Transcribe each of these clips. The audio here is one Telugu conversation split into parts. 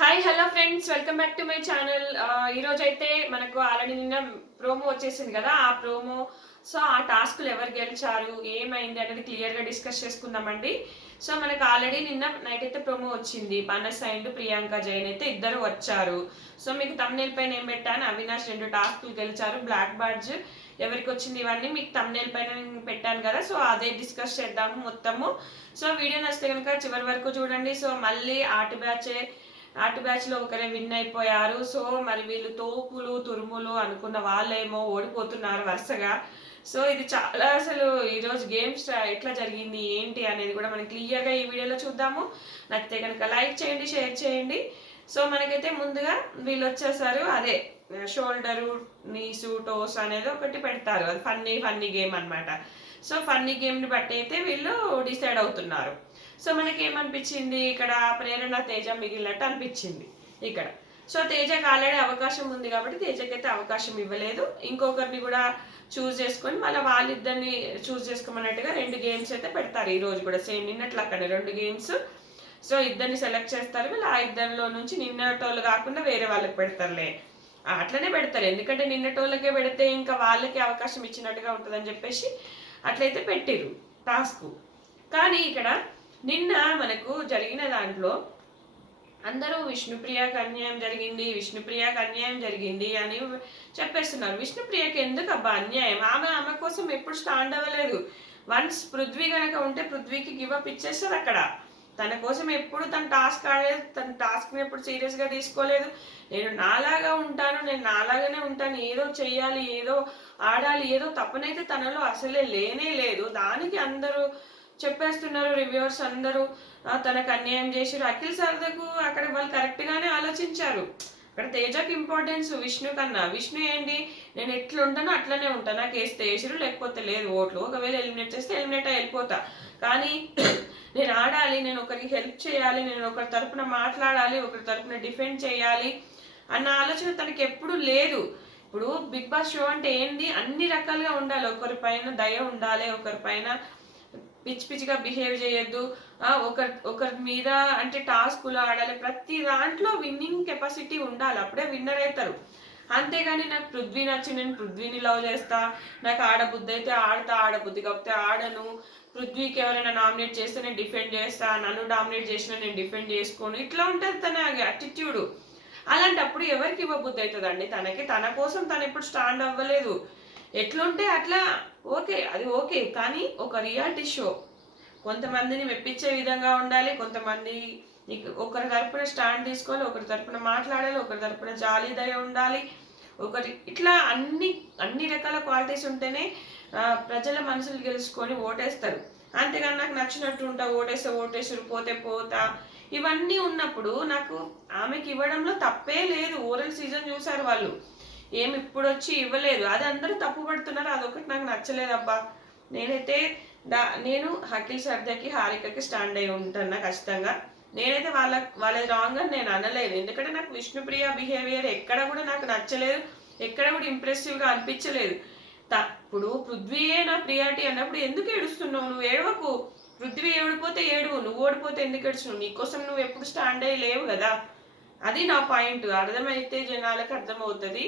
Hi hello friends, welcome back to my channel. ఈ రోజు అయితే మనకు ఆల్రెడీ నిన్న ప్రోమో వచ్చేసింది కదా. ఆ ప్రోమో ఆ టాస్క్లు ఎవరు గెలిచారు, ఏమైంది అనేది క్లియర్గా డిస్కస్ చేసుకుందామండి. మనకు ఆల్రెడీ నిన్న నైట్ అయితే ప్రోమో వచ్చింది. మనస్ అండ్ ప్రియాంక జైన్ అయితే ఇద్దరు వచ్చారు. మీకు తమ్నేల్ పైన ఏం పెట్టాను, అవినాష్ 2 టాస్క్లు గెలిచారు, బ్లాక్ బాడ్జ్ ఎవరికి వచ్చింది, ఇవన్నీ మీకు తమ్నేల్ పైన పెట్టాను కదా. అదే డిస్కస్ చేద్దాము మొత్తము. వీడియో నచ్చితే కనుక చివరి వరకు చూడండి. మళ్ళీ ఆర్ట్ బ్యాచ్ లో ఒకరే విన్ అయిపోయారు. మరి వీళ్ళు తోపులు తురుములు అనుకున్న వాళ్ళేమో ఓడిపోతున్నారు వరుసగా. ఇది చాలా అసలు ఈరోజు గేమ్స్ ఎట్లా జరిగింది ఏంటి అనేది కూడా మనం క్లియర్గా ఈ వీడియోలో చూద్దాము. నచ్చితే కనుక లైక్ చేయండి, షేర్ చేయండి. మనకైతే ముందుగా వీళ్ళు వచ్చేసారు. అదే షోల్డరు, నీసు, టోస్ అనేది ఒకటి పెడతారు. అది ఫన్నీ గేమ్ అనమాట. ఫన్నీ గేమ్ని బట్టి అయితే వీళ్ళు డిసైడ్ అవుతున్నారు. మనకి ఏమనిపించింది, ఇక్కడ ప్రేరణ తేజ మిగిలినట్టు అనిపించింది ఇక్కడ. తేజకి ఆల్రెడీ అవకాశం ఉంది కాబట్టి తేజకి అయితే అవకాశం ఇవ్వలేదు. ఇంకొకరిని కూడా చూస్ చేసుకొని మళ్ళీ వాళ్ళిద్దరిని చూస్ చేసుకోమన్నట్టుగా 2 గేమ్స్ అయితే పెడతారు ఈ రోజు కూడా. సేమ్ నిన్నట్లు అక్కడ 2 గేమ్స్. ఇద్దరిని సెలెక్ట్ చేస్తారు. వీళ్ళు ఆ ఇద్దరిలో నుంచి నిన్నటోళ్ళు కాకుండా వేరే వాళ్ళకి పెడతారులే, అట్లనే పెడతారు. ఎందుకంటే నిన్నటోళ్ళకే పెడితే ఇంకా వాళ్ళకి అవకాశం ఇచ్చినట్టుగా ఉంటుందని చెప్పేసి అట్లయితే పెట్టిరు టాస్క్. కానీ ఇక్కడ నిన్న మనకు జరిగిన దాంట్లో అందరూ విష్ణుప్రియకి అన్యాయం జరిగింది అని చెప్పేస్తున్నారు. విష్ణుప్రియకి ఎందుకు అబ్బా అన్యాయం? ఆమె కోసం ఎప్పుడు స్టాండ్ అవ్వలేదు. వన్స్ పృథ్వీ గనక ఉంటే పృథ్వీకి గివప్ ఇచ్చేస్తారు అక్కడ. తన కోసం ఎప్పుడు తన టాస్క్ ఆడలేదు, తన టాస్క్ని ఎప్పుడు సీరియస్గా తీసుకోలేదు. నేను నాలాగానే ఉంటాను, ఏదో చెయ్యాలి, ఏదో ఆడాలి, ఏదో తప్పనైతే తనలో అసలే లేనే లేదు. దానికి అందరూ చెప్పేస్తున్నారు, రివ్యూవర్స్ అందరూ తనకు అన్యాయం చేశారు. అఖిల్ సరదకు అక్కడ వాళ్ళు కరెక్ట్గానే ఆలోచించారు. అక్కడ తేజకి ఇంపార్టెన్స్ విష్ణు కన్నా. విష్ణు ఏంటి, నేను ఎట్లుంటానో అట్లనే ఉంటాను, నాకు వేస్తే వేసిరు లేకపోతే లేదు ఓట్లు. ఒకవేళ ఎలిమినేట్ చేస్తే ఎలిమినేట్ వెళ్ళిపోతా. కానీ నేను ఆడాలి, నేను ఒకరికి హెల్ప్ చేయాలి, నేను ఒకరి తరపున మాట్లాడాలి, ఒకరి తరపున డిఫెండ్ చేయాలి అన్న ఆలోచన తనకి ఎప్పుడు లేదు. ఇప్పుడు బిగ్ బాస్ షో అంటే ఏంటి, అన్ని రకాలుగా ఉండాలి. ఒకరిపైన దయ ఉండాలి, ఒకరిపైన పిచ్చిగా బిహేవ్ చేయొద్దు, ఒకరి మీద అంటే టాస్క్లు ఆడాలి, ప్రతి దాంట్లో విన్నింగ్ కెపాసిటీ ఉండాలి, అప్పుడే విన్నర్ అవుతారు. అంతేగాని నాకు పృథ్వీ నచ్చి నేను పృథ్వీని లవ్ చేస్తా, నాకు ఆడబుద్ధి అయితే ఆడతా, ఆడబుద్ధి కాకపోతే ఆడను, పృథ్వీకి ఎవరైనా నామినేట్ చేస్తే నేను డిఫెండ్ చేస్తా, నన్ను డామినేట్ చేసినా నేను డిఫెండ్ చేసుకోను, ఇట్లా ఉంటుంది తన అటిట్యూడ్. అలాంటప్పుడు ఎవరికి ఇవ్వబుద్ధి అవుతుందండి? తన కోసం తను ఎప్పుడు స్టాండ్ అవ్వలేదు. ఎట్లుంటే అట్లా ఓకే, అది ఓకే. కానీ ఒక రియాలిటీ షో కొంతమందిని మెప్పించే విధంగా ఉండాలి, కొంతమంది ఒకరి తరపున స్టాండ్ తీసుకోవాలి, ఒకరి తరపున మాట్లాడాలి, ఒకరి తరపున జాలి దయ ఉండాలి, ఇట్లా అన్ని రకాల క్వాలిటీస్ ఉంటేనే ప్రజల మనసులు గెలుచుకొని ఓటేస్తారు. అంతేగాని నాకు నచ్చినట్టు ఉంటా, ఓటేసారు పోతే పోతా, ఇవన్నీ ఉన్నప్పుడు నాకు ఆమెకి ఇవ్వడంలో తప్పే లేదు. ఓరల్ సీజన్ చూసారు వాళ్ళు, ఏమి ఇప్పుడు వచ్చి ఇవ్వలేదు. అది అందరూ తప్పు పడుతున్నారు, అదొకటి నాకు నచ్చలేదబ్బా. నేను అఖిల్ సర్దకి హారికకి స్టాండ్ అయి ఉంటాను ఖచ్చితంగా. నేనైతే వాళ్ళది రాంగ్ అని నేను అనలేదు. ఎందుకంటే నాకు విష్ణుప్రియ బిహేవియర్ ఎక్కడ కూడా నాకు నచ్చలేదు, ఎక్కడ కూడా ఇంప్రెసివ్గా అనిపించలేదు. ఇప్పుడు పృథ్వీయే నా ప్రియారిటీ అన్నప్పుడు ఎందుకు ఏడుస్తున్నావు? నువ్వు ఏడవకు. పృథ్వీ ఏడిపోతే ఏడువు, నువ్వు ఓడిపోతే ఎందుకు ఏడుస్తున్నావు? నీకోసం నువ్వు ఎప్పుడు స్టాండ్ అయ్యి లేవు కదా. అది నా పాయింట్. అర్థమైతే జనాలకు అర్థమవుతుంది.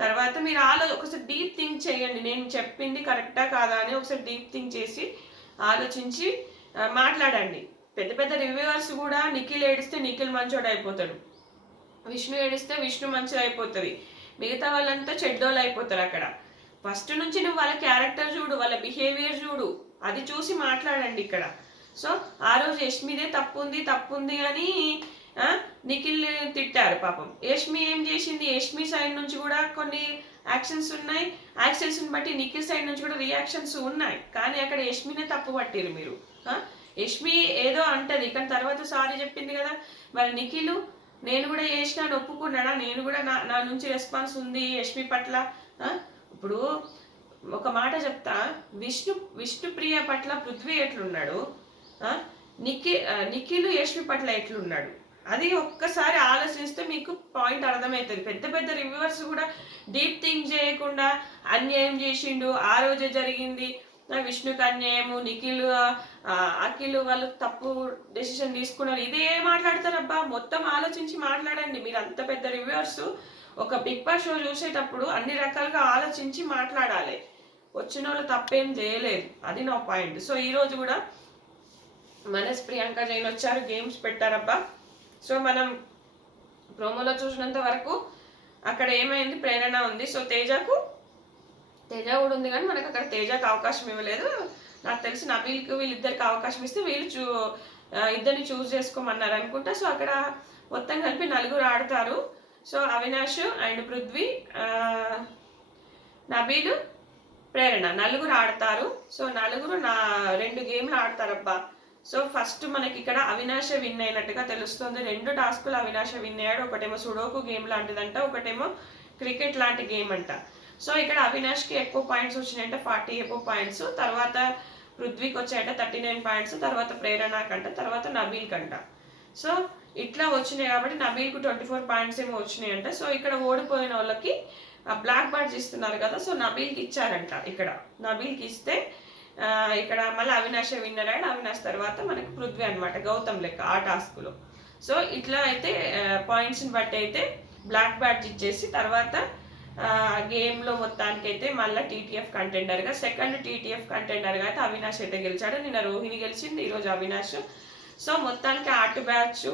తర్వాత మీరు ఒకసారి డీప్ థింక్ చేయండి, నేను చెప్పింది కరెక్టా కాదా అని ఒకసారి డీప్ థింక్ చేసి ఆలోచించి మాట్లాడండి. పెద్ద రివ్యూవర్స్ కూడా నిఖిల్ ఏడిస్తే నిఖిల్ మంచోడు అయిపోతాడు, విష్ణు ఏడిస్తే విష్ణు మంచిది అయిపోతుంది, మిగతా వాళ్ళంతా చెడ్డోళ్ళు అయిపోతారు. అక్కడ ఫస్ట్ నుంచి నువ్వు వాళ్ళ క్యారెక్టర్ చూడు, వాళ్ళ బిహేవియర్ చూడు, అది చూసి మాట్లాడండి ఇక్కడ. ఆ రోజు యష్మిదే తప్పుంది అని నిఖిల్ తిట్టారు. పాపం యష్మి ఏం చేసింది, యష్మి సైడ్ నుంచి కూడా కొన్ని యాక్షన్స్ ఉన్నాయి, యాక్షన్స్ బట్టి నిఖిల్ సైడ్ నుంచి కూడా రియాక్షన్స్ ఉన్నాయి. కానీ అక్కడ యష్మినే తప్పు పట్టిరు మీరు. యష్మి ఏదో అంటది కానీ తర్వాత సారీ చెప్పింది కదా. మరి నిఖిల్ నేను కూడా చేసినాను ఒప్పుకున్నాడా? నేను కూడా నా నుంచి రెస్పాన్స్ ఉంది యష్మి పట్ల. ఇప్పుడు ఒక మాట చెప్తా, విష్ణుప్రియ పట్ల పృథ్వీ ఎట్లున్నాడు, నిఖిల్ యష్మి పట్ల ఎట్లున్నాడు, అది ఒక్కసారి ఆలోచిస్తే మీకు పాయింట్ అర్థమవుతుంది. పెద్ద రివ్యూవర్స్ కూడా డీప్ థింక్ చేయకుండా అన్యాయం చేసిండు, ఆ రోజే జరిగింది, విష్ణుకి అన్యాయము, నిఖిల్ అఖిల్ వాళ్ళు తప్పు డెసిషన్ తీసుకున్నారు, ఇదే మాట్లాడతారబ్బా. మొత్తం ఆలోచించి మాట్లాడండి. మీరు అంత పెద్ద రివ్యూవర్స్, ఒక బిగ్ బాస్ షో చూసేటప్పుడు అన్ని రకాలుగా ఆలోచించి మాట్లాడాలి. వచ్చిన వాళ్ళు తప్పేం చేయలేదు, అది నా పాయింట్. సో ఈరోజు కూడా మనస్ ప్రియాంక జైన్ వచ్చారు, గేమ్స్ పెట్టారబ్బా. సో మనం ప్రోమోలో చూసినంత వరకు అక్కడ ఏమైంది, ప్రేరణ ఉంది. సో తేజ కూడా ఉంది, కానీ మనకు అక్కడ తేజకు అవకాశం ఇవ్వలేదు. నాకు తెలిసి నబీల్కి వీళ్ళిద్దరికి అవకాశం ఇస్తే వీళ్ళు ఇద్దరిని చూస్ చేసుకోమన్నారు అనుకుంటా. సో అక్కడ మొత్తం కలిపి 4 ఆడతారు. సో అవినాష్ అండ్ పృథ్వీ, నబీలు, ప్రేరణ 4 ఆడతారు. సో 2 గేమ్లు ఆడతారబ్బా. సో ఫస్ట్ మనకి ఇక్కడ అవినాష్ విన్ అయినట్టుగా తెలుస్తుంది. 2 టాస్కులు అవినాష్ విన్ అయ్యాడు. ఒకటేమో సుడోకు గేమ్ లాంటిదంట, ఒకటేమో క్రికెట్ లాంటి గేమ్ అంట. సో ఇక్కడ అవినాష్కి ఎక్కువ పాయింట్స్ వచ్చినాయంటే 40 ఎక్కువ పాయింట్స్, తర్వాత పృథ్వీకి వచ్చాయంటే 39 పాయింట్స్, తర్వాత ప్రేరణకంట, తర్వాత నబీల్ కంట. సో ఇట్లా వచ్చినాయి కాబట్టి నబీల్కు 24 పాయింట్స్ ఏమో వచ్చినాయంట. సో ఇక్కడ ఓడిపోయిన వాళ్ళకి బ్లాక్ బాడ్జ్ ఇస్తున్నారు కదా, సో నబీల్కి ఇచ్చారంట. ఇక్కడ నబీల్కి ఇస్తే ఇక్కడ మళ్ళీ అవినాష్ విన్నర్ అయ్యాడు. అవినాష్ తర్వాత మనకి పృథ్వీ అనమాట, గౌతమ్ లెక్క ఆ టాస్క్లో. సో ఇట్లా అయితే పాయింట్స్ని బట్టి అయితే బ్లాక్ బ్యాడ్జ్ ఇచ్చేసి తర్వాత గేమ్లో మొత్తానికి అయితే మళ్ళీ టీటీఎఫ్ కంటెండర్గా, సెకండ్ టీటీఎఫ్ కంటెండర్గా అయితే అవినాష్ అయితే గెలిచాడు. నిన్న రోహిణి గెలిచింది, ఈరోజు అవినాష్. సో మొత్తానికి ఆర్ట్ బ్యాచ్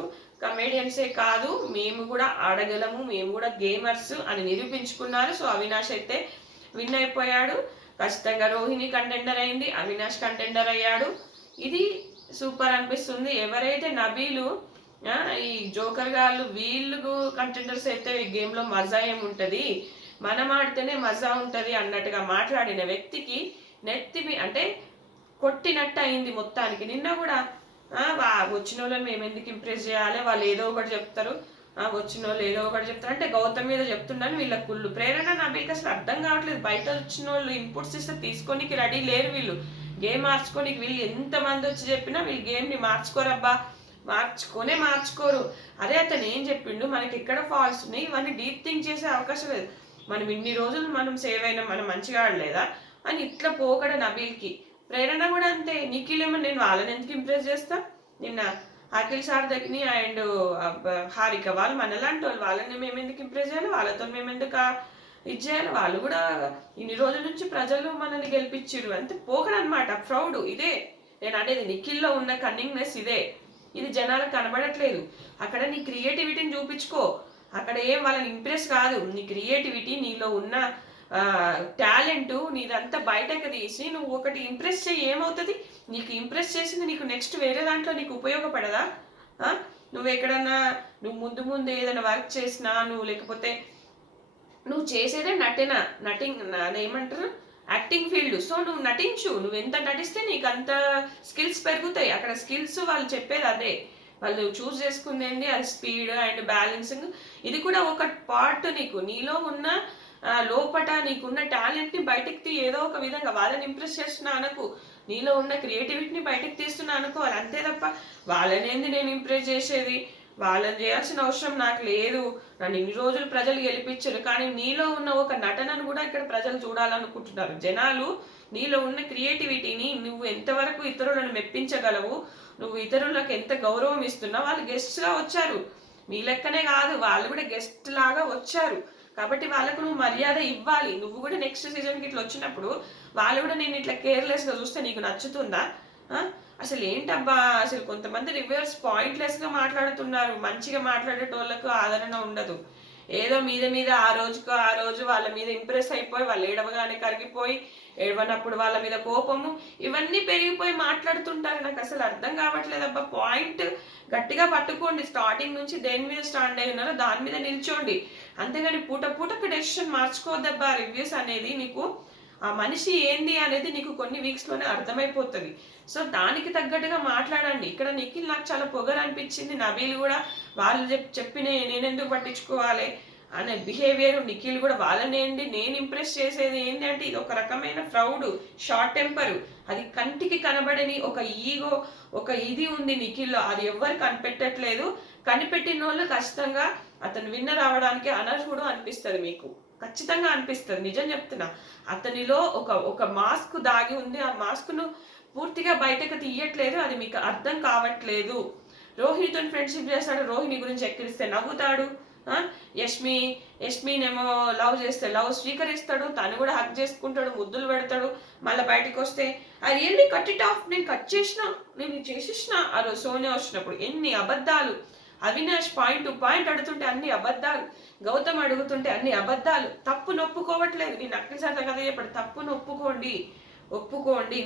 కమేడియన్సే కాదు, మేము కూడా ఆడగలము, మేము కూడా గేమర్స్ అని నిరూపించుకున్నారు. సో అవినాష్ అయితే విన్ అయిపోయాడు. ఖచ్చితంగా రోహిణి కంటెండర్ అయింది, అవినాష్ కంటెండర్ అయ్యాడు. ఇది సూపర్ అనిపిస్తుంది. ఎవరైతే నబీలు ఈ జోకర్ గాళ్ళు వీళ్ళు కంటెండర్స్ అయితే ఈ గేమ్లో మజా ఏముంటుంది, మనం ఆడితేనే మజా ఉంటుంది అన్నట్టుగా మాట్లాడిన వ్యక్తికి అంటే కొట్టినట్టు అయింది మొత్తానికి. నిన్న కూడా వచ్చిన వాళ్ళని మేము ఎందుకు ఇంప్రెస్ చేయాలి, వాళ్ళు ఏదో ఒకటి చెప్తారు, వచ్చిన వాళ్ళు ఏదో ఒకటి చెప్తారు అంటే గౌతమ్ మీద చెప్తున్నాను వీళ్ళ కుళ్ళు. ప్రేరణ నబీల్కి అసలు అర్థం కావట్లేదు. బయట వచ్చిన వాళ్ళు ఇన్పుట్స్ ఇస్తే తీసుకోనికి రెడీ లేరు వీళ్ళు. గేమ్ మార్చుకోనికి వీళ్ళు ఎంతమంది వచ్చి చెప్పినా వీళ్ళు గేమ్ని మార్చుకోరబ్బా, మార్చుకోరు. అదే అతను ఏం చెప్పిండు, మనకి ఎక్కడ ఫాల్స్ ఉన్నాయి ఇవన్నీ డీప్ థింక్ చేసే అవకాశం లేదు. మనం ఇన్ని రోజులు మనం సేవ్ అయినా మనం మంచిగా ఆడలేదా అని ఇట్లా పోకడ నబీల్కి. ప్రేరణ కూడా అంతే. నిఖిల్ ఏమో నేను వాళ్ళని ఎందుకు ఇంప్రెస్ చేస్తా, నిన్న అఖిల్ సార్దక్ని అండ్ హారిక వాళ్ళు మనలాంటి వాళ్ళు, వాళ్ళని మేము ఎందుకు ఇంప్రెస్ చేయాలి, వాళ్ళతో మేము ఎందుకు ఇది చేయాలి, వాళ్ళు కూడా ఇన్ని రోజుల నుంచి ప్రజలు మనల్ని గెలిపించారు అంతే పోకడనమాట. ప్రౌడ్ ఇదే నేను అనేది. నిఖిల్లో ఉన్న కన్నింగ్నెస్ ఇదే, ఇది జనాలకు కనబడట్లేదు. అక్కడ నీ క్రియేటివిటీని చూపించుకో, అక్కడ ఏం వాళ్ళని ఇంప్రెస్ కాదు, నీ క్రియేటివిటీ నీలో ఉన్న టాలెంట్ నీదంతా బయటకు తీసి నువ్వు ఒకటి ఇంప్రెస్ చేయి. ఏమవుతుంది, నీకు ఇంప్రెస్ చేసింది నీకు నెక్స్ట్ వేరే దాంట్లో నీకు ఉపయోగపడదా? నువ్వు ఎక్కడన్నా నువ్వు ముందు ఏదైనా వర్క్ చేసినా నువ్వు, లేకపోతే నువ్వు చేసేదే నటింగ్ ఏమంటారు యాక్టింగ్ ఫీల్డ్. సో నువ్వు నటించు, నువ్వు ఎంత నటిస్తే నీకు అంత స్కిల్స్ పెరుగుతాయి. అక్కడ స్కిల్స్ వాళ్ళు చెప్పేది అదే, వాళ్ళు చూస్ చేసుకుందేంది అది స్పీడ్ అండ్ బ్యాలెన్సింగ్. ఇది కూడా ఒక పార్ట్. నీలో ఉన్న లోపట నీకున్న టాలెంట్ని బయటకు తీ ఏదో ఒక విధంగా. వాళ్ళని ఇంప్రెస్ చేస్తున్నా అనకు, నీలో ఉన్న క్రియేటివిటీని బయటకు తీస్తున్నా అనుకోవాలి అంతే తప్ప వాళ్ళనేంది నేను ఇంప్రెస్ చేసేది, వాళ్ళని చేయాల్సిన అవసరం నాకు లేదు, నన్ను ఇన్ని రోజులు ప్రజలు గెలిపించారు. కానీ నీలో ఉన్న ఒక నటనను కూడా ఇక్కడ ప్రజలు చూడాలనుకుంటున్నారు. జనాలు నీలో ఉన్న క్రియేటివిటీని నువ్వు ఎంతవరకు ఇతరులను మెప్పించగలవు, నువ్వు ఇతరులకు ఎంత గౌరవం ఇస్తున్నావు. వాళ్ళు గెస్ట్గా వచ్చారు, మీ లెక్కనే కాదు, వాళ్ళు కూడా గెస్ట్ లాగా వచ్చారు. కాబట్టి వాళ్ళకు నువ్వు మర్యాద ఇవ్వాలి. నువ్వు కూడా నెక్స్ట్ సీజన్కి ఇట్లా వచ్చినప్పుడు వాళ్ళు కూడా నేను ఇట్లా కేర్లెస్గా చూస్తే నీకు నచ్చుతుందా? అసలు ఏంటబ్బా, అసలు కొంతమంది రివ్యూవర్స్ పాయింట్లెస్గా మాట్లాడుతున్నారు. మంచిగా మాట్లాడేటోళ్ళకు ఆదరణ ఉండదు. ఏదో మీద ఆ రోజు వాళ్ళ మీద ఇంప్రెస్ అయిపోయి వాళ్ళు ఏడవగానే కరిగిపోయి, ఏడవనప్పుడు వాళ్ళ మీద కోపము ఇవన్నీ పెరిగిపోయి మాట్లాడుతుంటారు. నాకు అసలు అర్థం కావట్లేదబ్బా. పాయింట్ గట్టిగా పట్టుకోండి. స్టార్టింగ్ నుంచి దేని మీద స్టాండ్ అయి ఉన్నారో దాని మీద నిల్చోండి. అంతేగాని పూటకు డెసిషన్ మార్చుకోవద్దబ్బా. రివ్యూస్ అనేది నీకు ఆ మనిషి ఏంది అనేది నీకు కొన్ని వీక్స్లోనే అర్థమైపోతుంది. సో దానికి తగ్గట్టుగా మాట్లాడండి. ఇక్కడ నిఖిల్ నాకు చాలా పొగరు అనిపించింది. నబీల్ కూడా వాళ్ళు చెప్పి నేనెందుకు పట్టించుకోవాలి అనే బిహేవియర్. నిఖిల్ కూడా వాళ్ళనేంటి నేను ఇంప్రెస్ చేసేది ఏంటి అంటే ఇది ఒక రకమైన ప్రౌడ్, షార్ట్ టెంపరు, అది కంటికి కనబడని ఒక ఈగో, ఒక ఇది ఉంది నిఖిల్లో. అది ఎవ్వరు కనిపెట్టట్లేదు. కనిపెట్టిన వాళ్ళు ఖచ్చితంగా అతను విన్నర్ అవ్వడానికి అనర్హుడు అనిపిస్తుంది మీకు. ఖచ్చితంగా అనిపిస్తుంది. నిజం చెప్తున్నా. అతనిలో ఒక మాస్క్ దాగి ఉంది. ఆ మాస్క్‌ను పూర్తిగా బయటకు తీయట్లేదు. అది మీకు అర్థం కావట్లేదు. రోహిణితోని ఫ్రెండ్‌షిప్ చేస్తాడు. రోహిణి గురించి ఎక్కిరిస్తే నవ్వుతాడు. ఆ! యష్మినేమో లవ్ చేస్తే లవ్ స్వీకరిస్తాడు. తను కూడా హగ్ చేసుకుంటాడు. ముద్దులు పెడతాడు. మళ్ళా బయటికొస్తే I really cut it off. నేను కట్ చేసినా. నేను ఇది చేసేసినా. ఆ రోజు సోనియా వచ్చినప్పుడు. ఎన్ని అబద్ధాలు. అవినాష్ పాయింట్ టు పాయింట్ అడుగుతుంటే అన్ని అబద్ధాలు. గౌతమ్ అడుగుతుంటే అన్ని అబద్ధాలు. తప్పును ఒప్పుకోవట్లేదు. నేను అఖిల్ సార్ కదా చెప్పాడు. తప్పును ఒప్పుకోండి.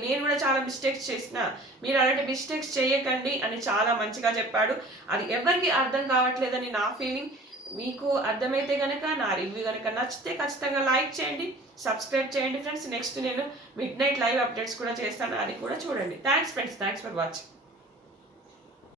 నేను కూడా చాలా మిస్టేక్స్ చేసిన. మీరు అలాంటి మిస్టేక్స్ చేయకండి అని చాలా మంచిగా చెప్పాడు. అది ఎవరికి అర్థం కావట్లేదని నా ఫీలింగ్. మీకు అర్థమైతే గనక నా రివ్యూ గనక నచ్చితే ఖచ్చితంగా లైక్ చేయండి, సబ్స్క్రైబ్ చేయండి ఫ్రెండ్స్. నెక్స్ట్ నేను మిడ్ నైట్ లైవ్ అప్డేట్స్ కూడా చేస్తాను. అది కూడా చూడండి. Thanks friends. Thanks for watching.